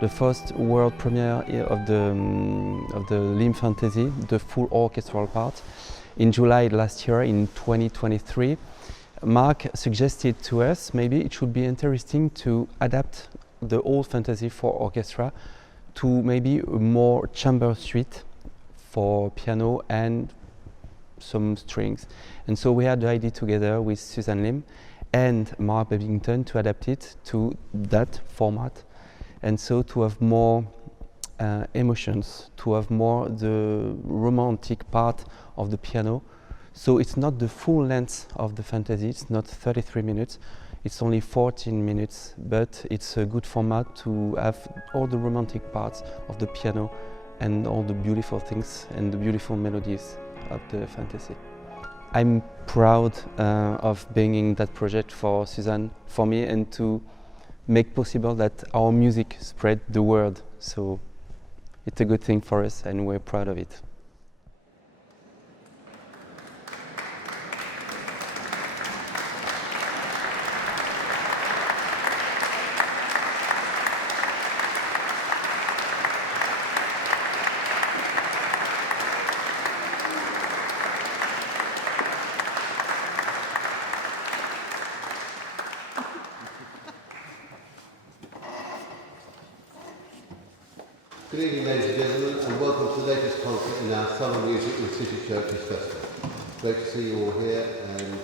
the first world premiere of the Limb Fantasy, the full orchestral part, in July last year in 2023. Mark suggested to us maybe it should be interesting to adapt the old fantasy for orchestra to maybe a more chamber suite for piano and some strings. And so we had the idea together with Susan Lim and Mark Bebbington to adapt it to that format, and so to have more emotions, to have more the romantic part of the piano. So it's not the full length of the fantasy, it's not 33 minutes, it's only 14 minutes, but it's a good format to have all the romantic parts of the piano and all the beautiful things and the beautiful melodies of the fantasy. I'm proud of being in that project for Suzanne, for me, and to make possible that our music spread the word. So it's a good thing for us and we're proud of it. Good evening, ladies and gentlemen, and welcome to the latest concert in our Summer Music in City Churches Festival. Great to see you all here, and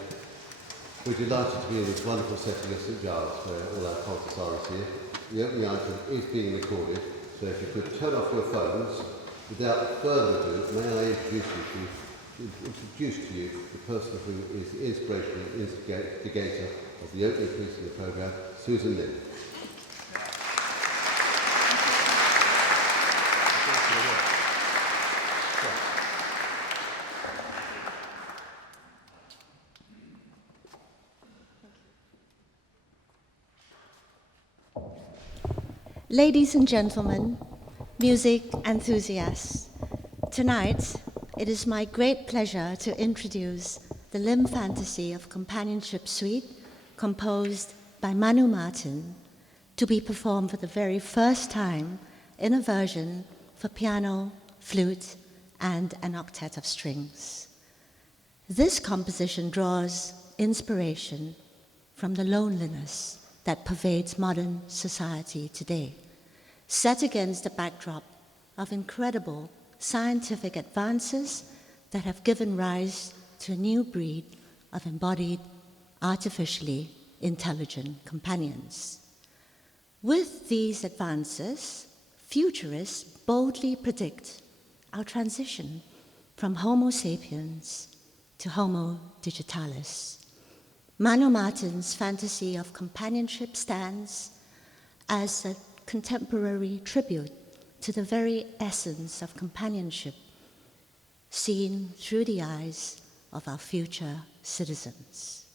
we're delighted to be in this wonderful setting of St Giles, where all our concerts are this year. The opening item is being recorded, so if you could turn off your phones. Without further ado, may I introduce to you the person who is the inspiration and instigator of the opening piece of the programme, Susan Lim. Ladies and gentlemen, music enthusiasts, tonight it is my great pleasure to introduce the Limb Fantasy of Companionship Suite, composed by Manu Martin, to be performed for the very first time in a version for piano, flute, and an octet of strings. This composition draws inspiration from the loneliness that pervades modern society today, set against the backdrop of incredible scientific advances that have given rise to a new breed of embodied, artificially intelligent companions. With these advances, futurists boldly predict our transition from Homo sapiens to Homo digitalis. Manu Martin's fantasy of companionship stands as a contemporary tribute to the very essence of companionship, seen through the eyes of our future citizens.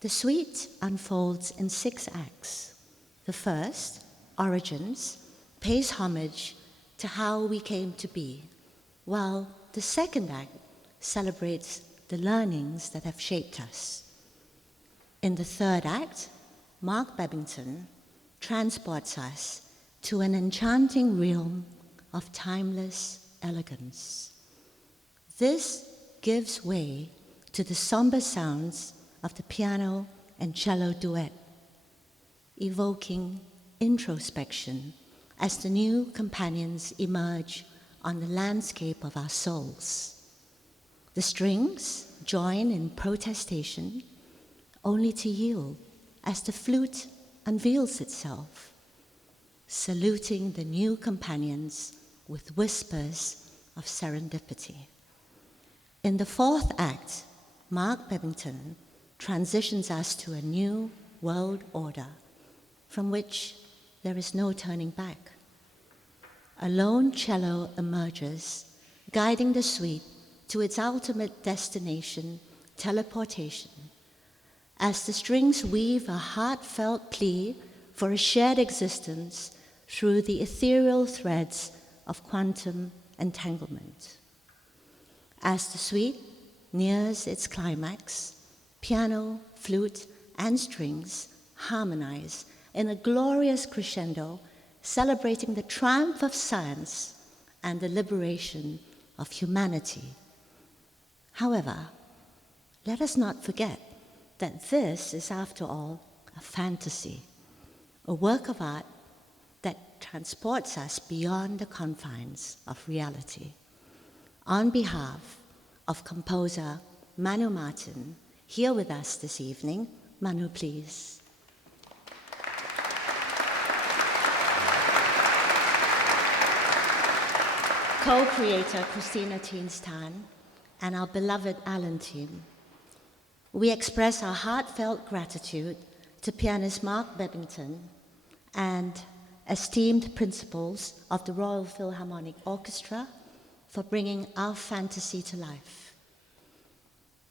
The suite unfolds in 6 acts. The first, Origins, pays homage to how we came to be, while the second act celebrates the learnings that have shaped us. In the third act, Mark Bebbington transports us to an enchanting realm of timeless elegance. This gives way to the somber sounds of the piano and cello duet, evoking introspection as the new companions emerge on the landscape of our souls. The strings join in protestation, only to yield as the flute unveils itself, saluting the new companions with whispers of serendipity. In the fourth act, Mark Bebbington transitions us to a new world order from which there is no turning back. A lone cello emerges, guiding the suite to its ultimate destination, teleportation, as the strings weave a heartfelt plea for a shared existence through the ethereal threads of quantum entanglement. As the suite nears its climax, piano, flute, and strings harmonize in a glorious crescendo, celebrating the triumph of science and the liberation of humanity. However, let us not forget that this is, after all, a fantasy, a work of art that transports us beyond the confines of reality. On behalf of composer Manu Martin, here with us this evening, Manu, please. Co-creator Christina Teenz and our beloved Alan team, we express our heartfelt gratitude to pianist Mark Bebbington and esteemed principals of the Royal Philharmonic Orchestra for bringing our fantasy to life.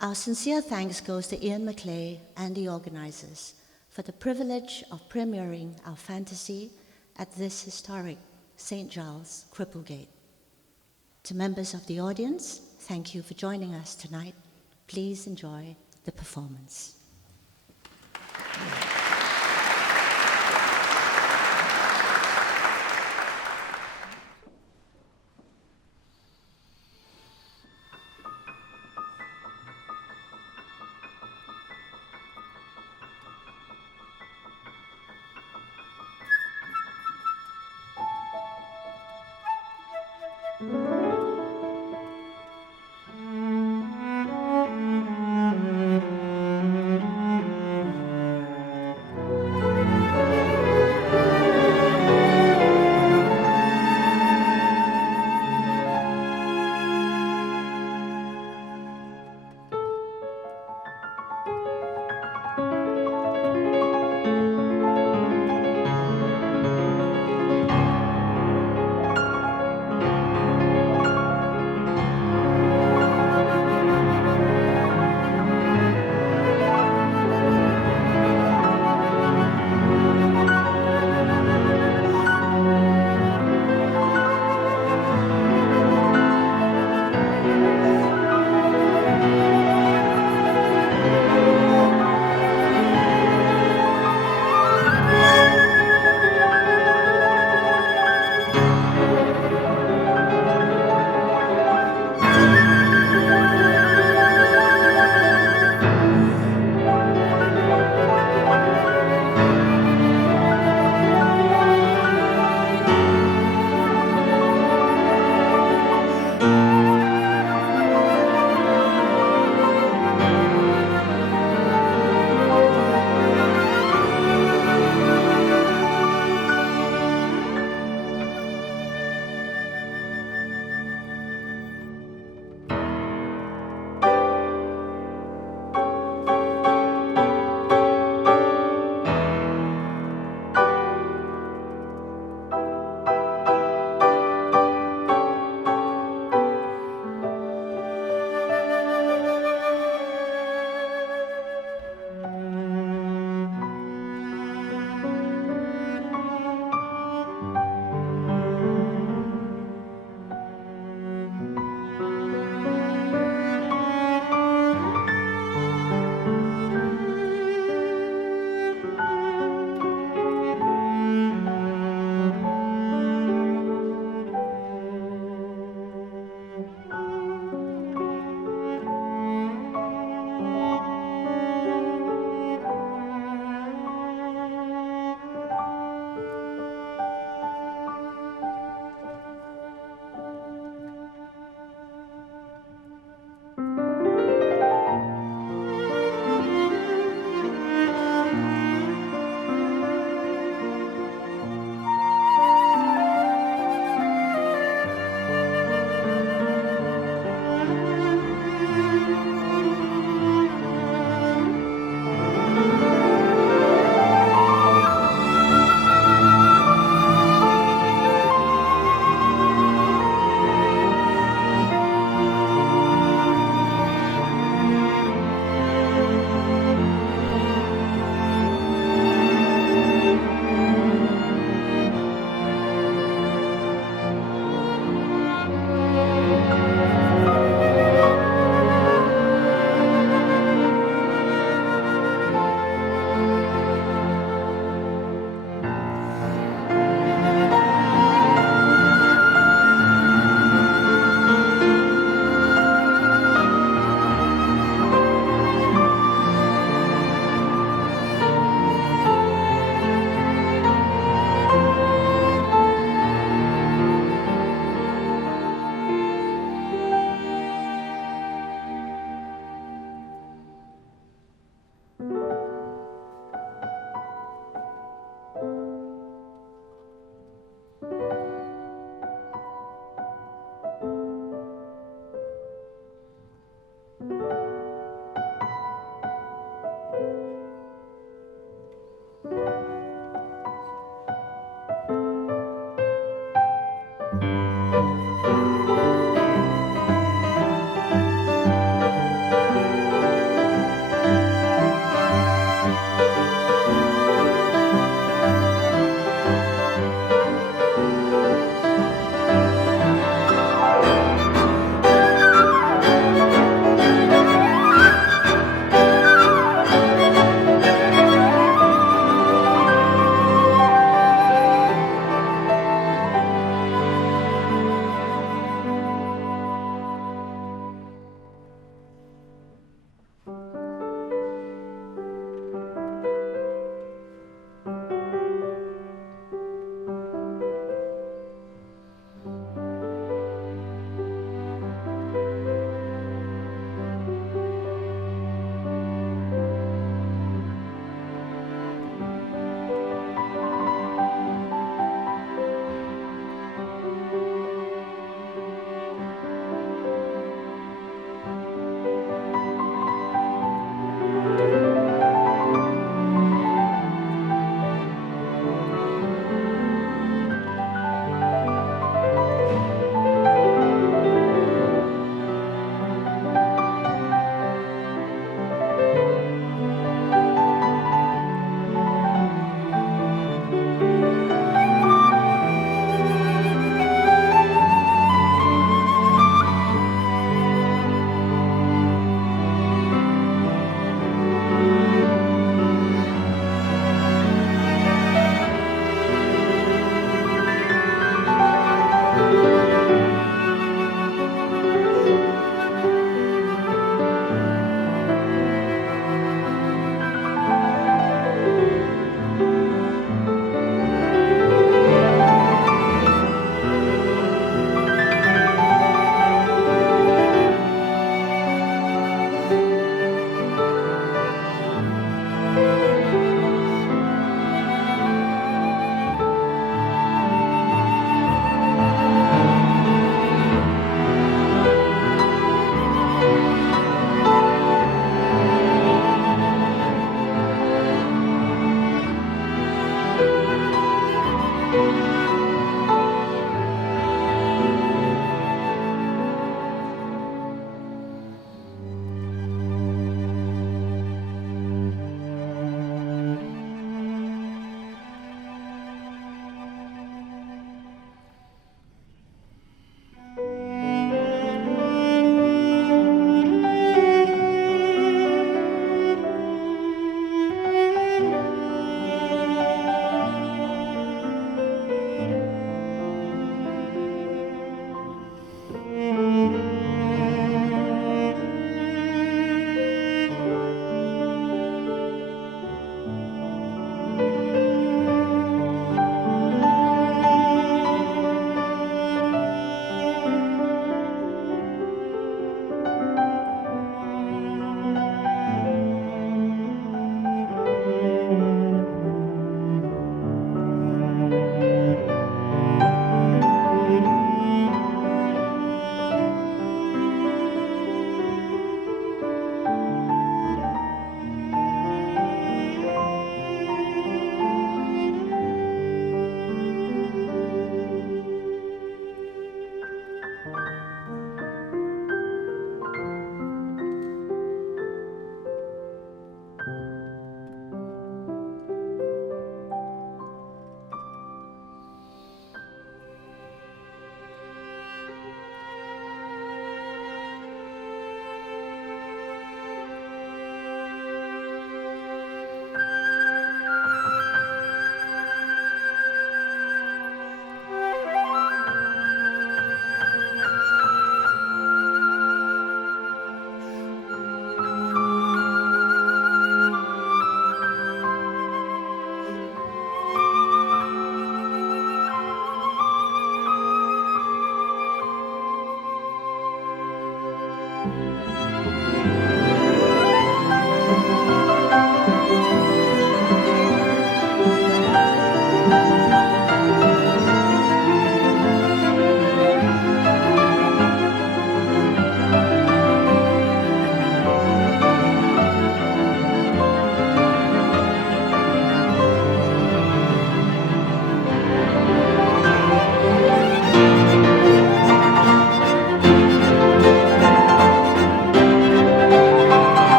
Our sincere thanks goes to Ian Maclay and the organizers for the privilege of premiering our fantasy at this historic St Giles Cripplegate. To members of the audience, thank you for joining us tonight. Please enjoy the performance.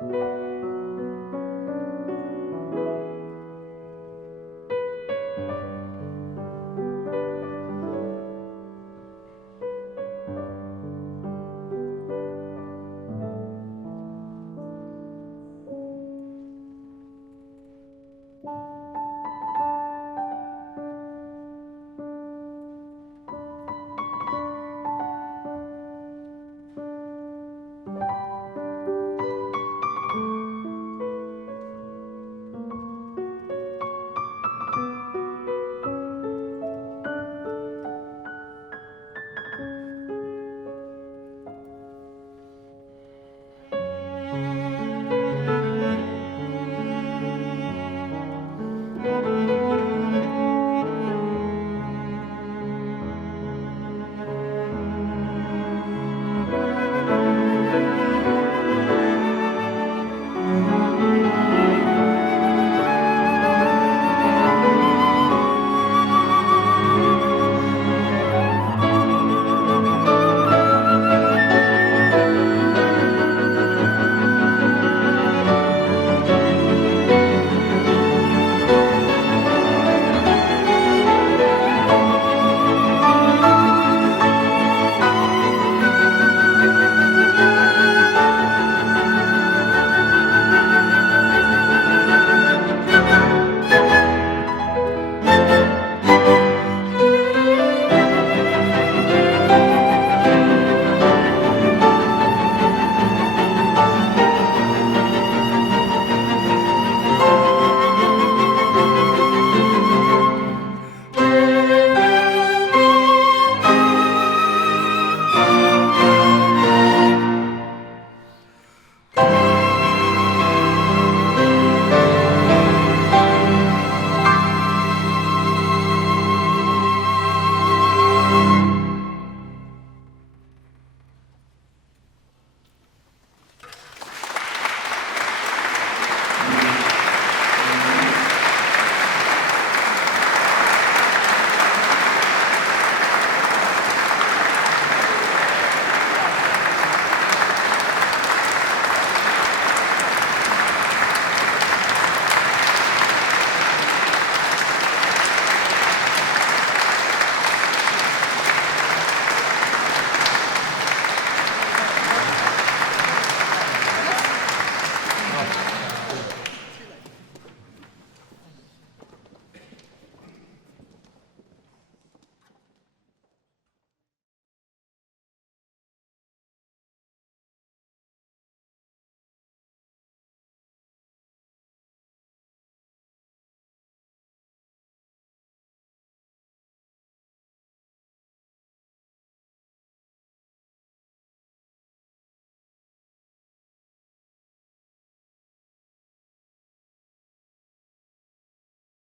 Thank you.